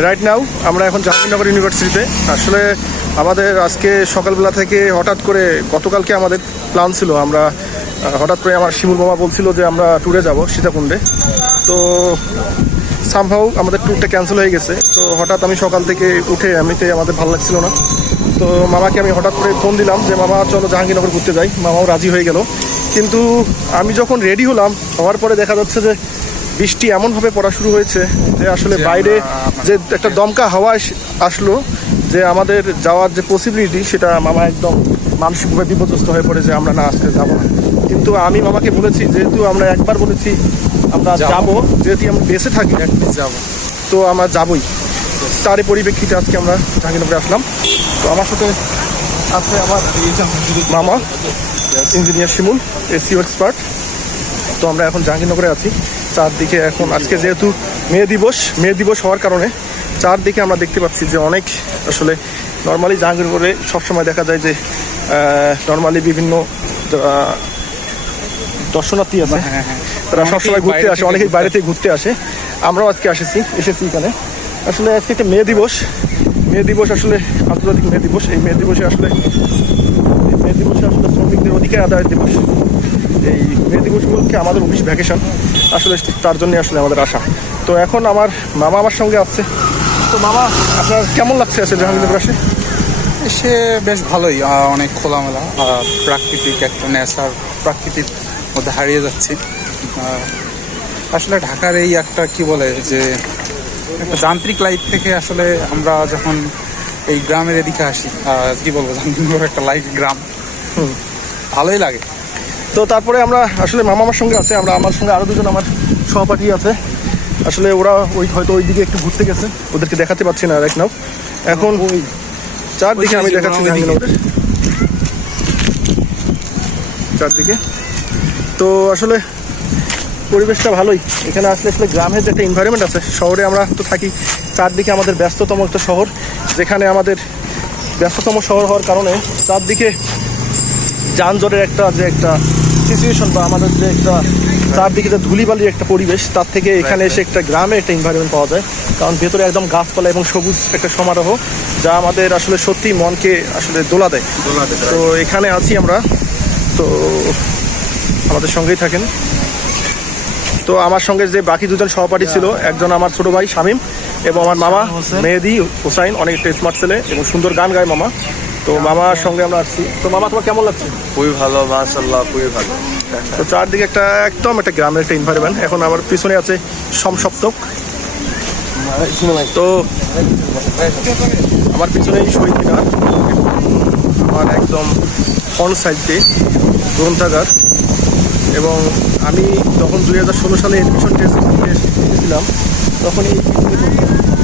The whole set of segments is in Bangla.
রাইট নাও আমরা এখন জাহাঙ্গীরনগর ইউনিভার্সিটিতে আসলে আমাদের আজকে সকালবেলা থেকে হঠাৎ করে গতকালকে আমাদের প্ল্যান ছিল, আমরা হঠাৎ করে আমার শিমুল মামা বলছিল যে আমরা ট্যুরে যাব সীতাকুণ্ডে। তো সামহাও আমাদের ট্যুরটা ক্যান্সেল হয়ে গেছে। তো হঠাৎ আমি সকাল থেকে উঠে এমনিতে আমাদের ভালো লাগছিল না। তো মামাকে আমি হঠাৎ করে ফোন দিলাম যে, মামা, চলো জাহাঙ্গীরনগর ঘুরতে যাই। মামাও রাজি হয়ে গেল। কিন্তু আমি যখন রেডি হলাম, হওয়ার পরে দেখা যাচ্ছে যে বৃষ্টি এমনভাবে পড়া শুরু হয়েছে যে আসলে বাইরে যে একটা দমকা হাওয়া আসলো যে আমাদের যাওয়ার যে পসিবিলিটি সেটা মামা একদম মানসিকভাবে বিপর্যস্ত হয়ে পড়ে যে আমরা না আজকে যাব না। কিন্তু আমি মামাকে বলেছি যেহেতু আমরা একবার বলেছি আমরা যাব। যাব যেহেতু আমরা বেঁচে থাকি যাব। তো আমরা যাবই। তারই পরিপ্রেক্ষিতে আজকে আমরা জাহাঙ্গীরনগরে আসলাম। তো আমার সাথে আছে আমার মামা ইঞ্জিনিয়ার শিমুল এসিও এক্সপার্ট। তো আমরা এখন জাহাঙ্গীরনগরে আছি। চারদিকে এখন আজকে যেহেতু মে দিবস মে দিবস হওয়ার কারণে চারদিকে আমরা দেখতে পাচ্ছি যে অনেক আসলে নর্মালি জাহাঙ্গীরনগরে সবসময় দেখা যায় যে নর্মালি বিভিন্ন দর্শনার্থী আছে। হ্যাঁ, হ্যাঁ। তারা অনেকেই সবসময় ঘুরতে আসে অনেকেই বাইরে থেকে ঘুরতে আসে। আমরাও আজকে এসেছি এসেছি এখানে। আসলে আজকে একটা মে দিবস। মে দিবস আসলে আন্তর্জাতিক মে দিবস। এই মে দিবসে আসলে মে দিবসে আসলে শ্রমিকদের অধিকার আদায়ের দিবস। এই মে দিবস উপলক্ষে আমাদের অফিস ভ্যাকেশন আসলে তার জন্য আসলে আমাদের আশা তো এখন আমার মামা আমার সঙ্গে আসছে তো মামা আপনার কেমন লাগছে আছে জাহাঙ্গীরনগর আসে? সে বেশ ভালোই অনেক খোলামেলা প্রাকৃতিক একটা নেচার প্রাকৃতিক মধ্যে হারিয়ে যাচ্ছি। আসলে ঢাকার এই একটা কি বলে যে একটা যান্ত্রিক লাইফ থেকে আসলে আমরা যখন এই গ্রামের এদিকে আসি কি বলব জাহাঙ্গীরনগর একটা লাইফ গ্রাম। ভালোই লাগে। তো তারপরে আমরা আসলে মামা আমার সঙ্গে আছে আমরা আমার সঙ্গে আরও দুজন আমার সহপাঠী আছে। আসলে ওরা ওই হয়তো ওই দিকে একটু ঘুরতে গেছে ওদেরকে দেখাতে পাচ্ছি না রাইট নাও এখন ওই চারদিকে আমি দেখাচ্ছি। জাহাঙ্গীরনগরের চারদিকে। তো আসলে পরিবেশটা ভালোই। এখানে আসলে আসলে গ্রামের যে একটা এনভায়রনমেন্ট আছে শহরে আমরা তো থাকি চারদিকে আমাদের ব্যস্ততম একটা শহর যেখানে আমাদের ব্যস্ততম শহর হওয়ার কারণে চারদিকে যানজটের একটা যে একটা সিচুয়েশন বা আমাদের যে একটা চারদিকে যে ধুলিবালির একটা পরিবেশ তার থেকে এখানে এসে একটা গ্রামে একটা এনভায়রনমেন্ট পাওয়া যায়। কারণ ভেতরে একদম গাছপালা এবং সবুজ একটা সমারোহ যা আমাদের আসলে সত্যি মনকে আসলে দোলা দেয়। তো এখানে আছি আমরা। তো আমাদের সঙ্গেই থাকেন। তো আমার সঙ্গে যে বাকি দুজন সহপাঠী ছিল একজন আমার ছোট ভাই শামীম এবং আমার মামা মেহেদি হোসাইন অনেক একটা স্মার্ট ছেলে এবং সুন্দর গান গায় মামা। তো মামার সঙ্গে আমরা আসছি। তো মামা তোমার কেমন লাগছে? খুবই ভালো মাশাল্লাহ খুবই ভালো। তো চারদিকে একটা একদম একটা গ্রামের একটা এনভায়রনমেন্ট এখন আমার পিছনে আছে সমসপ্তক। তো আমার পিছনেই শহীদ মিনার আমার একদম ফ্রন্ট সাইডে গ্রন্থাগার। এবং আমি যখন দুই হাজার ষোলো সালে এডমিশন টেস্ট দিয়েছিলাম তখন এই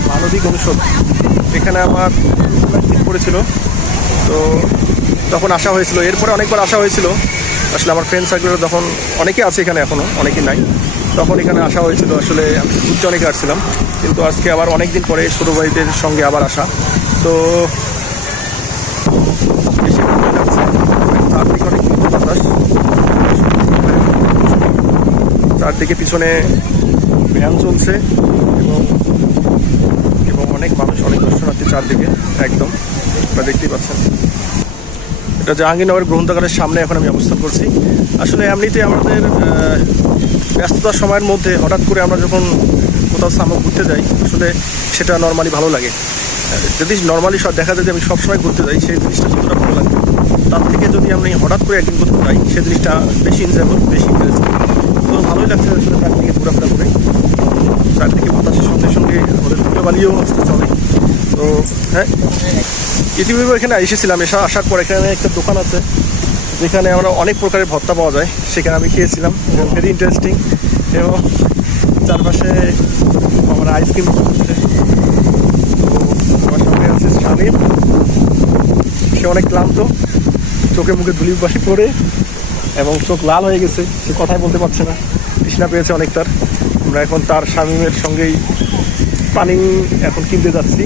মানবিক অনুষদ এখানে আমার পড়েছিল। তো তখন আসা হয়েছিল। এরপরে অনেকবার আসা হয়েছিল। আসলে আমার ফ্রেন্ড সার্কেলের তখন অনেকে আছে এখানে এখনও অনেকেই নাই। তখন এখানে আসা হয়েছিল। আসলে আমি ঘুরতে অনেকে আসছিলাম কিন্তু আজকে আবার অনেক দিন পরে ছোটো ভাইদের সঙ্গে আবার আসা। তো বেশি চারদিকে পিছনে ভ্যান চলছে এবং এবং অনেক মানুষ, অনেক দর্শনার্থী চারদিকে, একদম। আপনারা দেখতেই পাচ্ছেন। এটা জাহাঙ্গীরনগর গ্রন্থাগারের সামনে এখন আমি অবস্থান করছি। আসলে এমনিতে আমাদের ব্যস্ততার সময়ের মধ্যে হঠাৎ করে আমরা যখন কোথাও সামনে ঘুরতে যাই, আসলে সেটা নর্মালি ভালো লাগে। যদি নর্মালি সব দেখা যায় যে আমি সবসময় ঘুরতে যাই, সেই জিনিসটা যতটা ভালো লাগে। তার থেকে যদি আমি হঠাৎ করে একদিন কোথাও যাই সেই জিনিসটা বেশি এনজয়েবল বেশি ইন্টারেস্টিং তো ভালোই লাগছে আসলে চারদিকে ঘোরাফেরা করে। চারদিকে বাতাসের সঙ্গে সঙ্গে আমাদের ধুলোবালিও আসতেছে অনেক। তো হ্যাঁ। ইতিপূর্বে এখানে এসেছিলাম, এসে আসার পর এখানে একটা দোকান আছে, যেখানে আমরা অনেক প্রকারের ভর্তা পাওয়া যায়। সেখানে আমি খেয়েছিলাম ভেরি ইন্টারেস্টিং এবং চারপাশে আমার আইসক্রিম আমার সঙ্গে আছে সে অনেক ক্লান্ত, চোখে মুখে ধুলি বাসি পড়ে এবং চোখ লাল হয়ে গেছে, সে কথাই বলতে পারছে না, তৃষ্ণা পেয়েছে অনেক তার। আমরা এখন তার স্বামীমের সঙ্গেই পানি এখন কিনতে যাচ্ছি।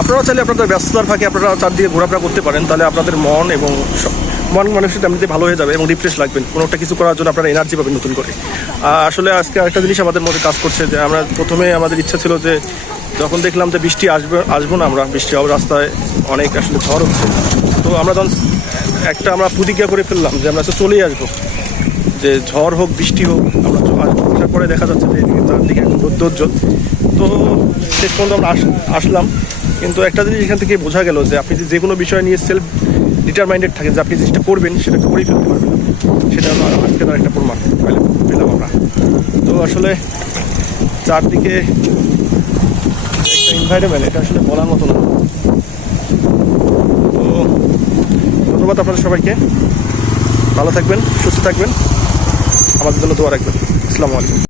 আপনারাও চাইলে আপনাদের ব্যস্ততার ফাঁকে আপনারা চারদিকে ঘোরাফেরা করতে পারেন, তাহলে আপনাদের মন এবং মন মানুষের এমনিতে ভালো হয়ে যাবে এবং রিফ্রেশ লাগবেন। কোনো একটা কিছু করার জন্য আপনারা এনার্জি পাবেন নতুন করে। আসলে আজকে আরেকটা জিনিস আমাদের মধ্যে কাজ করছে যে আমরা প্রথমে আমাদের ইচ্ছা ছিল যে যখন দেখলাম যে বৃষ্টি আসবে, আসব না আমরা, বৃষ্টি হবে রাস্তায় অনেক আসলে ঝড় হচ্ছে। তো আমরা তখন একটা আমরা প্রতিজ্ঞা করে ফেললাম যে আমরা চলেই আসব। যে ঝড় হোক, বৃষ্টি হোক, আমরা আসব। পরে দেখা যাচ্ছে যে এদিকে চারদিকে এখন রৌদ্রোজ্জ্বল তো শেষ পর্যন্ত আমরা আস- আসলাম। কিন্তু একটা জিনিস এখান থেকে বোঝা গেল যে আপনি যে কোনো বিষয় নিয়ে সেলফ ডিটারমাইন্ডেড থাকেন যে আপনি জিনিসটা করবেন, সেটা করেই ফেলতে পারবেন। সেটা হলো আজকে তার একটা প্রমাণ। পেলাম আমরা। তো আসলে চারদিকে একটা এনভায়রনমেন্ট এটা আসলে বলার মতো না। তো ধন্যবাদ আপনাদের সবাইকে। ভালো থাকবেন, সুস্থ থাকবেন। আমাদের জন্য দোয়া রাখবেন। আসসালামু আলাইকুম।